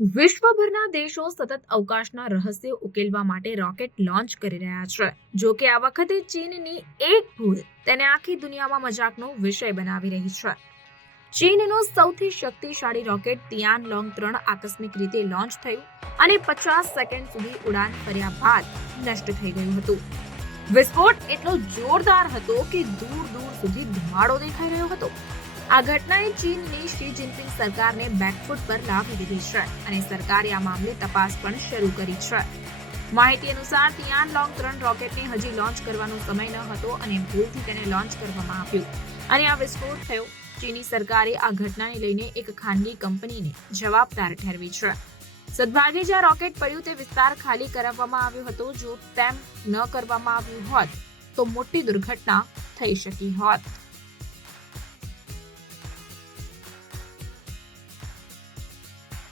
વિશ્વભરના દેશો સતત અવકાશના રહસ્યો ઉકેલવા માટે રોકેટ લોન્ચ કરી રહ્યા છે. જો કે આ વખતે ચીનની એક ભૂલ તેને આખી દુનિયામાં મજાકનો વિષય બનાવી રહી છે. ચીનનું સૌથી શક્તિશાળી રોકેટ તિયાન લોંગ ત્રણ આકસ્મિક રીતે લોન્ચ થયું અને પચાસ સેકન્ડ સુધી ઉડાન કર્યા બાદ નષ્ટ થઈ ગયું હતું. વિસ્ફોટ એટલો જોરદાર હતો કે દૂર દૂર સુધી ધુમાડો દેખાઈ રહ્યો હતો. આ ઘટનાએ ચીનની શી જિનપિંગ સરકારને બેકફૂટ પર લાવી દીધી છે અને સરકારે આ મામલે તપાસ પણ શરૂ કરી છે. માહિતી અનુસાર, તિયાન લોંગ ત્રણ રોકેટને હજી લોન્ચ કરવાનો સમય ન હતો અને ભૂલથી તેને લોન્ચ કરવામાં આવ્યું. અને આ વિસ્ફોટ થયો. ચીની સરકારે આ ઘટનાને લઈને એક ખાનગી કંપનીને જવાબદાર ઠેરવી છે. સદભાગે, જ્યાં રોકેટ પડ્યું તે વિસ્તાર ખાલી કરાવવામાં આવ્યો હતો, જો તેમ ન કરવામાં આવ્યું હોત, તો મોટી દુર્ઘટના થઈ શકી હોત.